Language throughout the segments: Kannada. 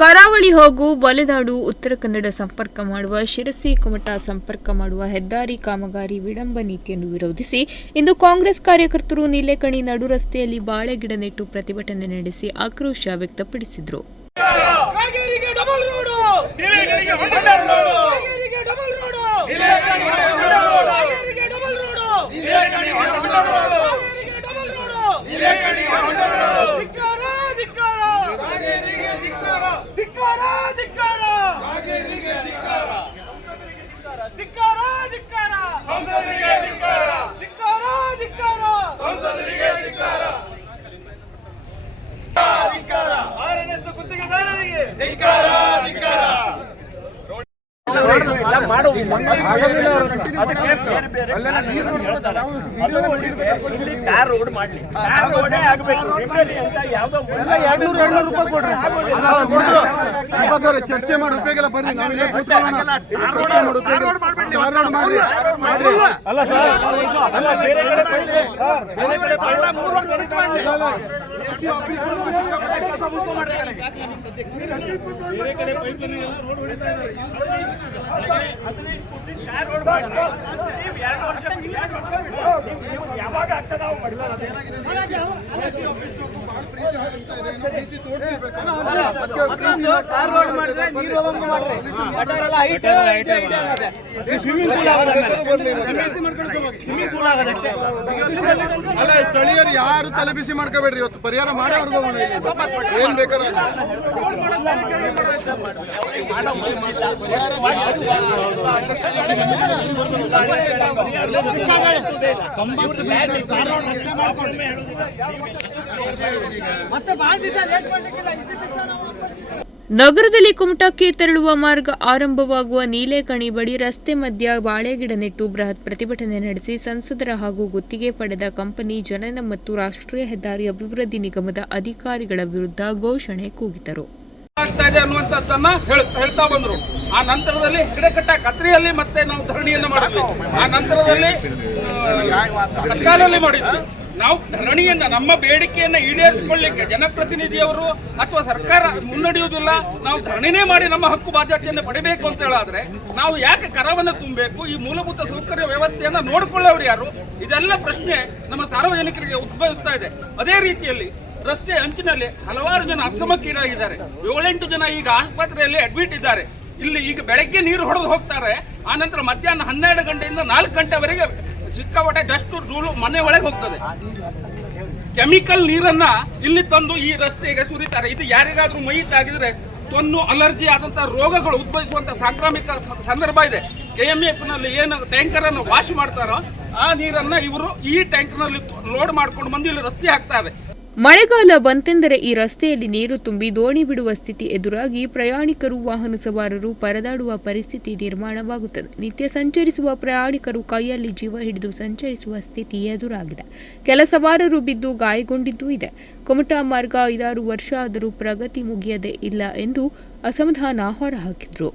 ಕರಾವಳಿ ಹಾಗೂ ಬಲೆದಾಡು ಉತ್ತರ ಕನ್ನಡ ಸಂಪರ್ಕ ಮಾಡುವ ಶಿರಸಿ, ಕುಮಟಾ ಸಂಪರ್ಕ ಮಾಡುವ ಹೆದ್ದಾರಿ ಕಾಮಗಾರಿ ವಿಳಂಬ ನೀತಿಯನ್ನು ವಿರೋಧಿಸಿ ಇಂದು ಕಾಂಗ್ರೆಸ್ ಕಾರ್ಯಕರ್ತರು ನೀಲೇಕಣಿ ನಡು ರಸ್ತೆಯಲ್ಲಿ ಬಾಳೆಗಿಡ ನೆಟ್ಟು ಪ್ರತಿಭಟನೆ ನಡೆಸಿ ಆಕ್ರೋಶ ವ್ಯಕ್ತಪಡಿಸಿದರು ಕಾಗೇರಿಗೆ ಡಬಲ್ ರೋಡು ನೀಲೇಕಣಿಗೆ ಹೊಂಡರ್ ರೋಡು. ಕಾಗೇರಿಗೆ ಡಬಲ್ ರೋಡು ನೀಲೇಕಣಿಗೆ ಹೊಂಡರ್ ರೋಡು. ಕಾಗೇರಿಗೆ ಡಬಲ್ ರೋಡು ನೀಲೇಕಣಿಗೆ ಹೊಂಡರ್ ರೋಡು. ಕಾಗೇರಿಗೆ ಡಬಲ್ ರೋಡು ನೀಲೇಕಣಿಗೆ ಹೊಂಡರ್ ರೋಡು. ಧಿಕ್ಕಾರ ಧಿಕ್ಕಾರ ಕಾಗೇರಿಗೆ ಧಿಕ್ಕಾರ. ಧಿಕ್ಕಾರ ಧಿಕ್ಕಾರ ಕಾಗೇರಿಗೆ ಧಿಕ್ಕಾರ. ಧಿಕ್ಕಾರ ಧಿಕ್ಕಾರ ಸಂಸದರಿಗೆ ಧಿಕ್ಕಾರ. ಧಿಕ್ಕಾರ ಧಿಕ್ಕಾರ ಸಂಸದರಿಗೆ ಧಿಕ್ಕಾರ. ಧಿಕ್ಕಾರ. ಆರ್ಎನ್ಎಸ್ ಗುತ್ತಿಗೆದಾರರಿಗೆ ಧಿಕ್ಕಾರ, ಧಿಕ್ಕಾರ. ಕಾರ್ ರೋಡ್ ಮಾಡ್ಲಿ. ಕಾರ್ ರೋಡೇ ಆಗ್ಬೇಕು. ನಿಮ್ಮಲ್ಲಿ ಅಂತ ಯಾವ್ದೋ ಎರಡ್ನೂರು ಎರಡ್ನೂರು ರೂಪಾಯಿ ಕೊಡ್ರಿ. ಇವಾಗ ಚರ್ಚೆ ಮಾಡಿ ಉಪಯೋಗ ಬರ್ರಿ ನಾವಿಲ್ಲೇ ಅಲ್ಲ ಸರ್ ಅಲ್ಲ ಬೇರೆ ಕಡೆ ಸರ್ ಬೇರೆ ಕಡೆ ಕಡೆ pipeline ಎಲ್ಲ ರೋಡ್ ಹೊಡಿತಾ ಇದ್ದಾರೆ. ಯಾವಾಗ ಆಗ್ತದೆ ಅಲ್ಲ ಸ್ಥಳೀಯರು ಯಾರು ತಲೆ ಬಿಸಿ ಮಾಡ್ಕೋಬೇಡ್ರಿ. ಇವತ್ತು ಪರಿಹಾರ ಮಾಡೇ ಅವ್ರಿಗೆ ಹೋಗೋಣ ಇಲ್ಲಿ. ಏನ್ ಬೇಕಾದ್ರೆ ನಗರದಲ್ಲಿ ಕುಮಟಕ್ಕೆ ತೆರಳುವ ಮಾರ್ಗ ಆರಂಭವಾಗುವ ನೀಲೇಕಣಿ ಬಳಿ ರಸ್ತೆ ಮಧ್ಯ ಬಾಳೆಗಿಡ ನೆಟ್ಟು ಬೃಹತ್ ಪ್ರತಿಭಟನೆ ನಡೆಸಿ ಸಂಸದರ ಹಾಗೂ ಗುತ್ತಿಗೆ ಪಡೆದ ಕಂಪನಿ ಜನನ ಮತ್ತು ರಾಷ್ಟ್ರೀಯ ಹೆದ್ದಾರಿ ಅಭಿವೃದ್ಧಿ ನಿಗಮದ ಅಧಿಕಾರಿಗಳ ವಿರುದ್ಧ ಘೋಷಣೆ ಕೂಗಿದರು ಹೇಳ್ತಾ ಬಂದರು. ಆ ನಂತರದಲ್ಲಿ ಹಿಡಕಟ್ಟ ಕತ್ರಿಯಲ್ಲಿ ಮತ್ತೆ ನಾವು ಧರಣಿಯನ್ನ ಮಾಡಿದ್ವಿ. ಆ ನಂತರದಲ್ಲಿ ಮಾಡಿದ್ವಿ. ನಾವು ಧರಣಿಯನ್ನ, ನಮ್ಮ ಬೇಡಿಕೆಯನ್ನ ಈಡೇರಿಸಿಕೊಳ್ಳಿಕ್ಕೆ ಜನಪ್ರತಿನಿಧಿಯವರು ಅಥವಾ ಸರ್ಕಾರ ಮುನ್ನಡೆಯುವುದಿಲ್ಲ, ನಾವು ಧರಣಿನೇ ಮಾಡಿ ನಮ್ಮ ಹಕ್ಕು ಬಾಧ್ಯತೆಯನ್ನು ಪಡಿಬೇಕು ಅಂತ ಹೇಳಾದ್ರೆ ನಾವು ಯಾಕೆ ಕರವನ್ನು ತುಂಬಬೇಕು? ಈ ಮೂಲಭೂತ ಸೌಕರ್ಯ ವ್ಯವಸ್ಥೆಯನ್ನ ನೋಡಿಕೊಳ್ಳೋರು ಯಾರು? ಇದೆಲ್ಲ ಪ್ರಶ್ನೆ ನಮ್ಮ ಸಾರ್ವಜನಿಕರಿಗೆ ಉದ್ಭವಿಸ್ತಾ ಇದೆ. ಅದೇ ರೀತಿಯಲ್ಲಿ ರಸ್ತೆ ಅಂಚಿನಲ್ಲಿ ಹಲವಾರು ಜನ ಅಸಮಕ್ಕೀಡಾಗಿದ್ದಾರೆ ಏಳೆಂಟು ಜನ ಈಗ ಆಸ್ಪತ್ರೆಯಲ್ಲಿ ಅಡ್ಮಿಟ್ ಇದ್ದಾರೆ. ಇಲ್ಲಿ ಈಗ ಬೆಳಗ್ಗೆ ನೀರು ಹೊಡೆದು ಹೋಗ್ತಾರೆ. ಆನಂತರ ಮಧ್ಯಾಹ್ನ ಹನ್ನೆರಡು ಗಂಟೆಯಿಂದ ನಾಲ್ಕು ಗಂಟೆವರೆಗೆ ಸಿಕ್ಕಾಪಟ್ಟೆ ಡಸ್ಟ್ ಧೂಳು ಮನೆ ಒಳಗೆ ಹೋಗ್ತದೆ. ಕೆಮಿಕಲ್ ನೀರನ್ನ ಇಲ್ಲಿ ತಂದು ಈ ರಸ್ತೆಗೆ ಸುರಿತಾರೆ. ಇದು ಯಾರಿಗಾದ್ರೂ ಮೈ ತಾಗಿದ್ರೆ ತೊನ್ನು ಅಲರ್ಜಿ ಆದಂತಹ ರೋಗಗಳು ಉದ್ಭವಿಸುವಂತ ಸಾಂಕ್ರಾಮಿಕ ಸಂದರ್ಭ ಇದೆ. ಕೆ ಎಂ ಎಫ್ನಲ್ಲಿ ಏನು ಟ್ಯಾಂಕರ್ ಅನ್ನು ವಾಶ್ ಮಾಡ್ತಾರೋ ಆ ನೀರನ್ನ ಇವರು ಈ ಟ್ಯಾಂಕರ್ನಲ್ಲಿ ಲೋಡ್ ಮಾಡ್ಕೊಂಡು ಬಂದು ಇಲ್ಲಿ ರಸ್ತೆ ಹಾಕ್ತಾರೆ. ಮಳೆಗಾಲ ಬಂತೆಂದರೆ ಈ ರಸ್ತೆಯಲ್ಲಿ ನೀರು ತುಂಬಿ ದೋಣಿ ಬಿಡುವ ಸ್ಥಿತಿ ಎದುರಾಗಿ ಪ್ರಯಾಣಿಕರು, ವಾಹನ ಸವಾರರು ಪರದಾಡುವ ಪರಿಸ್ಥಿತಿ ನಿರ್ಮಾಣವಾಗುತ್ತದೆ. ನಿತ್ಯ ಸಂಚರಿಸುವ ಪ್ರಯಾಣಿಕರು ಕೈಯಲ್ಲಿ ಜೀವ ಹಿಡಿದು ಸಂಚರಿಸುವ ಸ್ಥಿತಿ ಎದುರಾಗಿದೆ. ಕೆಲ ಸವಾರರು ಬಿದ್ದು ಗಾಯಗೊಂಡಿದ್ದೂ ಇದೆ. ಕುಮಟಾ ಮಾರ್ಗ ಐದಾರು ವರ್ಷ ಆದರೂ ಪ್ರಗತಿ ಮುಗಿಯದೇ ಇಲ್ಲ ಎಂದು ಅಸಮಾಧಾನ ಹೊರಹಾಕಿದರು.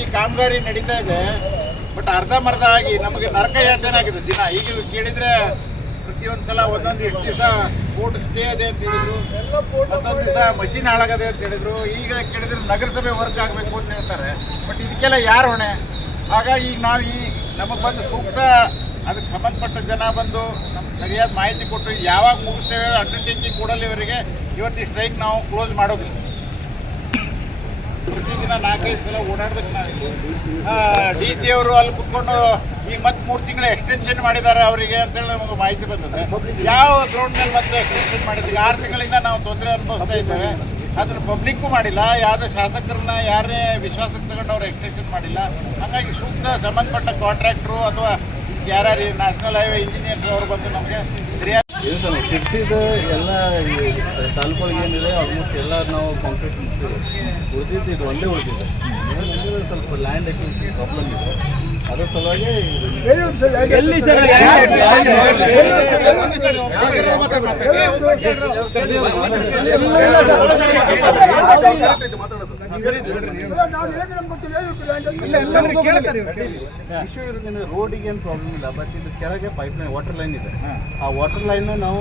ಈ ಕಾಮಗಾರಿ ನಡೀತಾ ಇದೆ ಬಟ್ ಅರ್ಧಂಬರ್ಧ ಆಗಿ ನಮಗೆ ನರಕ ಯಾತನೆ ಆಗಿದೆ ದಿನ. ಈಗ ಕೇಳಿದ್ರೆ ಪ್ರತಿಯೊಂದು ಸಲ ಒಂದೊಂದು ಎಷ್ಟು ದಿವಸ ಕೋರ್ಟ್ ಸ್ಟೇ ಇದೆ ಅಂತ ಹೇಳಿದ್ರು, ಮತ್ತೊಂದು ದಿವಸ ಮಷಿನ್ ಹಾಳಾಗದೆ ಅಂತ ಹೇಳಿದ್ರು. ಈಗ ಕೇಳಿದ್ರೆ ನಗರಸಭೆ ವರ್ಕ್ ಆಗಬೇಕು ಅಂತ ಹೇಳ್ತಾರೆ. ಬಟ್ ಇದಕ್ಕೆಲ್ಲ ಯಾರು ಹೊಣೆ? ಹಾಗಾಗಿ ಈಗ ನಾವು ಈ ನಮಗೆ ಬಂದು ಸೂಕ್ತ ಅದಕ್ಕೆ ಸಂಬಂಧಪಟ್ಟ ಜನ ಬಂದು ನಮ್ಗೆ ಸರಿಯಾದ ಮಾಹಿತಿ ಕೊಟ್ಟು ಯಾವಾಗ ಮುಗಿಸ್ತೇವೆ ಅಂಡರ್ಟೇಕಿಂಗ್ ಕೊಡಲಿವರೆಗೆ ಇವತ್ತು ಈ ಸ್ಟ್ರೈಕ್ ನಾವು ಕ್ಲೋಸ್ ಮಾಡೋದಿಲ್ಲ. ಪ್ರತಿದಿನ ನಾಲ್ಕೈದು ಸಲ ಓಡಾಡ್ಬೇಕು ನಾವು ಡಿ ಸಿ ಅವರು ಅಲ್ಲಿ ಕುತ್ಕೊಂಡು ಈಗ ಮತ್ತೆ ಮೂರು ತಿಂಗಳು ಎಕ್ಸ್ಟೆನ್ಷನ್ ಮಾಡಿದ್ದಾರೆ ಅವರಿಗೆ ಅಂತೇಳಿ ನಮಗೆ ಮಾಹಿತಿ ಬಂದಿದೆ. ಯಾವ ಗ್ರೌಂಡ್ ಮೇಲೆ ಮತ್ತೆ ಎಕ್ಸ್ಟೆನ್ಷನ್ ಮಾಡಿದ್ದೀವಿ ಆರು ತಿಂಗಳಿಂದ ನಾವು ತೊಂದರೆ ಅನುಭವಿಸ್ತಾ ಇದ್ದೇವೆ. ಅದನ್ನು ಪಬ್ಲಿಕ್ಕೂ ಮಾಡಿಲ್ಲ. ಯಾವುದೇ ಶಾಸಕರನ್ನ, ಯಾರೇ ವಿಶ್ವಾಸಕ್ಕೆ ತಗೊಂಡು ಅವ್ರು ಎಕ್ಸ್ಟೆನ್ಷನ್ ಮಾಡಿಲ್ಲ. ಹಾಗಾಗಿ ಸೂಕ್ತ ಸಂಬಂಧಪಟ್ಟ ಕಾಂಟ್ರಾಕ್ಟ್ರು ಅಥವಾ ಯಾರ್ಯಾರು ನ್ಯಾಷನಲ್ ಹೈವೇ ಇಂಜಿನಿಯರ್ಸ್ ಅವರು ಬಂದು ನಮಗೆ ಏನು ಸರ್ ಶಿರ್ಸಿದ ಎಲ್ಲ ಈ ತಾಲೂಕೊಳಗೆ ಏನಿದೆ ಆಲ್ಮೋಸ್ಟ್ ಎಲ್ಲ ನಾವು ಕಾಂಕ್ರೀಟ್ ಮುಗಿಸಿದೆ ಉಳಿದಿದ್ದು ಇದು ಒಂದೇ ಉಳಿದಿದೆ ಏನಂದರೆ ಸ್ವಲ್ಪ ಲ್ಯಾಂಡ್ ಎಕ್ವಿಷನ್ ಪ್ರಾಬ್ಲಮ್ ಇದೆ ಅದರ ಸಲುವಾಗಿ ಎಲ್ಲಿ ಸರ್ ಇಶ್ಯೂ ಇರೋದ್ರಿಂದ ರೋಡಿಗೆ ಏನು ಪ್ರಾಬ್ಲಮ್ ಇಲ್ಲ ಬಟ್ ಇದು ಕೆಳಗೆ ಪೈಪ್ ಲೈನ್ ವಾಟರ್ ಲೈನ್ ಇದೆ ಆ ವಾಟರ್ ಲೈನ್ ನಾವು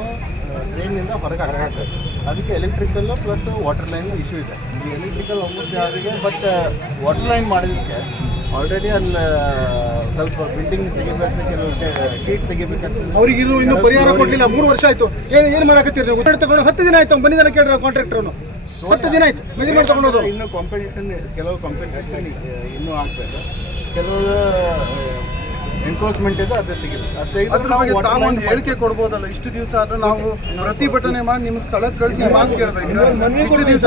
ಡ್ರೈನಿಂದ ಹೊರಗೆ ಹಾಕಬೇಕು. ಅದಕ್ಕೆ electrical plus water line issue ಇದೆ. ಈ ಎಲೆಕ್ಟ್ರಿಕಲ್ ಆಲ್ಮೋಸ್ಟ್ ಯಾರಿಗೆ ಬಟ್ ವಾಟರ್ ಲೈನ್ ಮಾಡೋದಕ್ಕೆ ಆಲ್ರೆಡಿ ಅಲ್ಲಿ ಸ್ವಲ್ಪ ಬಿಲ್ಡಿಂಗ್ ತೆಗಿಬೇಕು ಕೆಲವು ಶೀಟ್ ತೆಗಿಬೇಕಾಗ್ತದೆ ಅವ್ರಿಗೆ ಇನ್ನೂ ಇನ್ನು ಪರಿಹಾರ ಕೊಡ್ಲಿಲ್ಲ ಮೂರು ವರ್ಷ ಆಯ್ತು. ಏನು ಏನು ಮಾಡಕತ್ತೀರಿ ನೀವು? ತಗೊಂಡು ಹತ್ತು ದಿನ ಆಯ್ತು ಬಂದಿದ್ದಾನೆ ಕೇಳ್ರಿ ಕಾಂಟ್ರಾಕ್ಟರ್ ಹತ್ತು ದಿನ ಆಯ್ತು ಮೆಜರ್ಮೆಂಟ್ ತಗೊಂಡೋದು ಇನ್ನು ಕಾಂಪನ್ಸೇಷನ್ ಕೆಲವು ಕಾಂಪನ್ಸೇಷನ್ ಇನ್ನೂ ಆಗಬೇಕು. ಕೆಲವು ಎನ್ಕ್ರೋಚ್ಮೆಂಟ್ ಇದೆ ಅದೇ ತೆಗೆದು ಅದ್ರ ಬಗ್ಗೆ ತಾವು ಒಂದು ಹೇಳಿಕೆ ಕೊಡ್ಬೋದಲ್ಲ ಇಷ್ಟು ದಿವಸ ಆದ್ರೂ ನಾವು ಪ್ರತಿಭಟನೆ ಮಾಡಿ ನಿಮ್ಗೆ ಸ್ಥಳಕ್ಕೆ ಕಳಿಸಿ ಮಾತು ಕೇಳಬೇಕು. ಇಷ್ಟು ದಿವಸ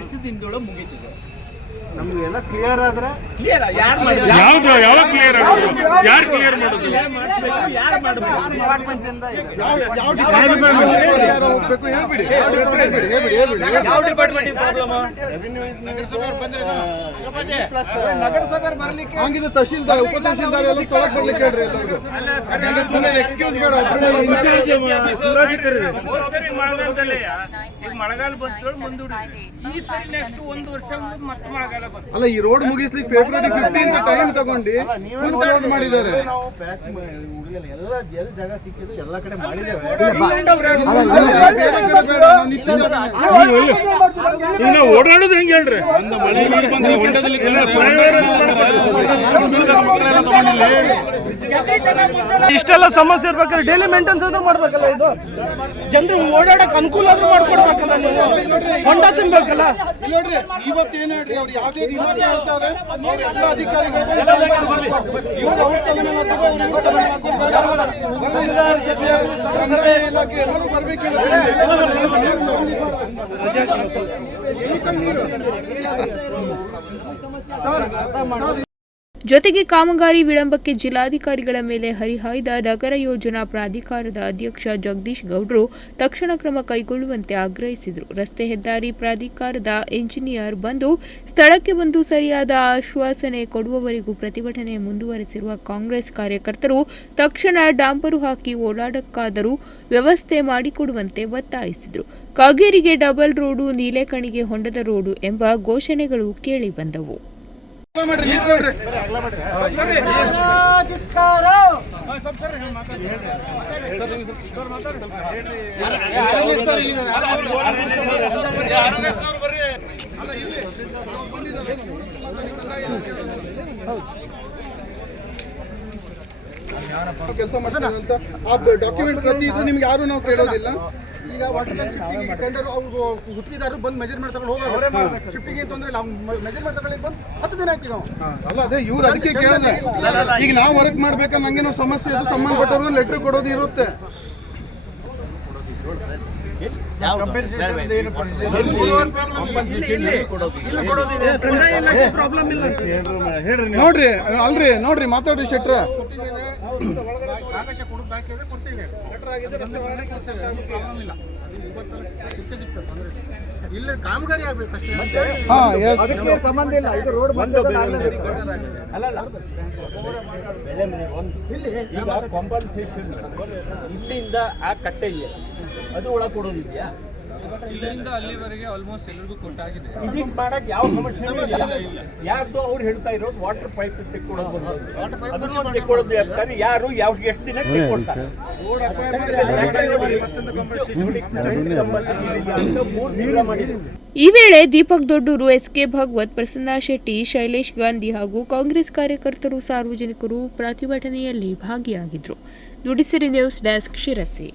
ಎಷ್ಟು ದಿನದೊಳಗೆ ಮುಗೀತಿದೆ? ನಮ್ಗೆ ಎಲ್ಲ ಕ್ಲಿಯರ್ ಆದ್ರೆ ಕ್ಲಿಯರ್ ಯಾರು ಯಾವ್ದು ಯಾವಾಗ ಕ್ಲಿಯರ್ ಆಗೋದು? ಯಾರು ಕ್ಲಿಯರ್ ಮಾಡೋದು? ಯಾರು ನಗರಸಭೆ ಬರ್ಲಿಕ್ಕೆ ಹಂಗಿದ್ರೆ ತಹಶೀಲ್ದಾರ್ ಉಪ ತಹಶೀಲ್ದಾರ್ ಎಲ್ಲ ಬರ್ಲಿಕ್ಕೆ ಹೇಳ್ರಿ ಎಕ್ಸ್ಕ್ಯೂಸ್ ಬೇಡ ಈಗ ಮಳೆಗಾಲ ಬಂತು ಮುಂದೂಡಿ ಈ ಸರಿ ನೆಕ್ಸ್ಟ್ ಒಂದು ವರ್ಷ ಮತ್ತೆ ಮಳೆಗಾಲ ಬಂತು ಅಲ್ಲ ಈ ರೋಡ್ ಮುಗಿಸ್ಲಿಕ್ಕೆ ಫೆಬ್ರವರಿ ಫಿಫ್ಟೀನ್ ಟೈಮ್ ತಗೊಂಡು ಕ್ಲೋಸ್ ಮಾಡಿದ್ದಾರೆ ನಾವು ಪ್ಯಾಚ್ ಎಲ್ಲ ಎಲ್ಲಿ ಜಾಗ ಸಿಕ್ಕಿದೆ ಎಲ್ಲ ಕಡೆ ಮಾಡಿದ್ದೇವೆ ಓಡಾಡೋದು ಹೆಂಗೆ ಹೇಳ್ರಿ ಒಂದು ಮಳೆ ನೀರು ಬಂದ್ರೆ ಹೊಂಡದಲ್ಲಿ ಇಷ್ಟೆಲ್ಲ ಸಮಸ್ಯೆ ಇರ್ಬೇಕಾದ್ರೆ ಡೈಲಿ ಮೇಂಟೆನ್ಸ್ ಆದ್ರೂ ಮಾಡ್ಬೇಕಲ್ಲ ಇದು? ಜನರು ಓಡಾಡಕ್ ಅನುಕೂಲ ಆದ್ರೂ ಮಾಡ್ಕೊಡ್ಬೇಕಲ್ಲ ನೀವು? ಹೊಂಡ ತಿನ್ಬೇಕಲ್ಲ? ನೋಡ್ರಿ ಇವತ್ತು ಏನ್ ಹೇಳ್ರಿ ಅವ್ರು ಯಾವ್ದೇ ಹೇಳ್ತಾರೆ ಅವ್ರ ಎಲ್ಲ ಅಧಿಕಾರಿಗಳು ಇವ್ರು ಅವ್ರ ಅವ್ರು ಇವ್ರ ಜೊತೆಗೆ ಕಾಮಗಾರಿ ವಿಳಂಬಕ್ಕೆ ಜಿಲ್ಲಾಧಿಕಾರಿಗಳ ಮೇಲೆ ಹರಿಹಾಯ್ದ ನಗರ ಯೋಜನಾ ಪ್ರಾಧಿಕಾರದ ಅಧ್ಯಕ್ಷ ಜಗದೀಶ್ ಗೌಡ್ರು ತಕ್ಷಣ ಕ್ರಮ ಕೈಗೊಳ್ಳುವಂತೆ ಆಗ್ರಹಿಸಿದರು ರಸ್ತೆ ಹೆದ್ದಾರಿ ಪ್ರಾಧಿಕಾರದ ಎಂಜಿನಿಯರ್ ಬಂದು ಸ್ಥಳಕ್ಕೆ ಬಂದು ಸರಿಯಾದ ಆಶ್ವಾಸನೆ ಕೊಡುವವರೆಗೂ ಪ್ರತಿಭಟನೆ ಮುಂದುವರೆಸಿರುವ ಕಾಂಗ್ರೆಸ್ ಕಾರ್ಯಕರ್ತರು ತಕ್ಷಣ ಡಾಂಬರು ಹಾಕಿ ಓಡಾಡಕ್ಕಾದರೂ ವ್ಯವಸ್ಥೆ ಮಾಡಿಕೊಡುವಂತೆ ಒತ್ತಾಯಿಸಿದರು ಕಾಗೇರಿಗೆ ಡಬಲ್ ರೋಡು, ನೀಲೇಕಣಿಗೆ ಹೊಂಡದ ರೋಡು ಎಂಬ ಘೋಷಣೆಗಳು ಕೇಳಿಬಂದವು. ಕೆಲಸ ಮಾಡ್ತಾರೆ ಅಂತ. ಆ ಡಾಕ್ಯುಮೆಂಟ್ ಪ್ರತಿ ಇದ್ರೆ ನಿಮ್ಗೆ ಯಾರು ನಾವು ಕೇಳೋದಿಲ್ಲ. ಈಗ ವಾಟರ್ ಶಿಫ್ಟಿಂಗ್ ಟೆಂಡರ್ ಅವ್ರು ಗುತ್ತಿಗೆದಾರರು ಬಂದು ಮೆಜರ್ಮೆಂಟ್ ತಗೊಂಡು ಹೋಗೋರು ಶಿಫ್ಟಿಂಗ್ ತೊಂದ್ರೆ ಇಲ್ಲ ಮೆಜರ್ಮೆಂಟ್ ತಗೊಳ್ಳಿಕ್ಕೆ ಬಂದು ಹತ್ತು ದಿನ ಆಯ್ತು ಈಗ ಅವ್ನು. ಅಲ್ಲ ಅದೇ ಇವ್ರು ಅದಕ್ಕೆ ಕೇಳಿದ್ರೆ. ಈಗ ನಾವು ವರ್ಕ್ ಮಾಡ್ಬೇಕಂದ್ರೆ ನಂಗೇನೋ ಸಮಸ್ಯೆ ಸಂಬಂಧಪಟ್ಟವರು ಲೆಟರ್ ಕೊಡೋದು ಇರುತ್ತೆ. ನೋಡ್ರಿ ಅಲ್ರಿ ನೋಡ್ರಿ ಮಾತಾಡ್ರಿ ಶೆಟ್ರ. ಕೊಟ್ಟಿದ್ದೇವೆ ಇಲ್ಲ ಕಾಮಗಾರಿ ಆಗ್ಬೇಕು ಅಷ್ಟೇ ಹಾ ಎಸ್ ಸಂಬಂಧ ಇಲ್ಲ. ಇದು ರೋಡ್ ಇಲ್ಲಿಂದ ಆ ಕಟ್ಟೆ ಇದೆ ಅದು ಒಳಗೆ ಕೊಡೋದಿದೆಯಾ? ಇಲ್ಲಿಂದ ಅಲ್ಲಿವರೆಗೆ ಆಲ್ಮೋಸ್ಟ್ ಎಲ್ಲರಿಗೂ ಕೊಟ್ಟಾಗಿದೆ ಇದಕ್ಕೆ ಮಾಡಕ್ಕೆ ಯಾವ ಸಮಸ್ಯೆ ಇಲ್ಲ. ಯಾರ್ದು ಅವ್ರು ಹೇಳ್ತಾ ಇರೋದು ವಾಟರ್ ಪೈಪ್ ತೆಕ್ಕೊಡೋದು ಅದನ್ನು ತೆಕ್ಕೊಡೋದು ಯಾಕಂದ್ರೆ ಯಾರು ಯಾವ ಎಷ್ಟು ದಿನ ತೆಕ್ಕೊಡ್ತಾರೆ? ಈ ವೇಳೆ ದೀಪಕ್ ದೊಡ್ಡೂರು ಎಸ್ ಕೆ ಭಗವತ್ ಪ್ರಸನ್ನ ಶೆಟ್ಟಿ ಶೈಲೇಶ್ ಗಾಂಧಿ ಹಾಗೂ ಕಾಂಗ್ರೆಸ್ ಕಾರ್ಯಕರ್ತರು ಸಾರ್ವಜನಿಕರು ಪ್ರತಿಭಟನೆಯಲ್ಲಿ ಭಾಗಿಯಾಗಿದ್ದರು ನುಡಿಸಿರಿ ನ್ಯೂಸ್ ಡೆಸ್ಕ್ ಶಿರಸಿ.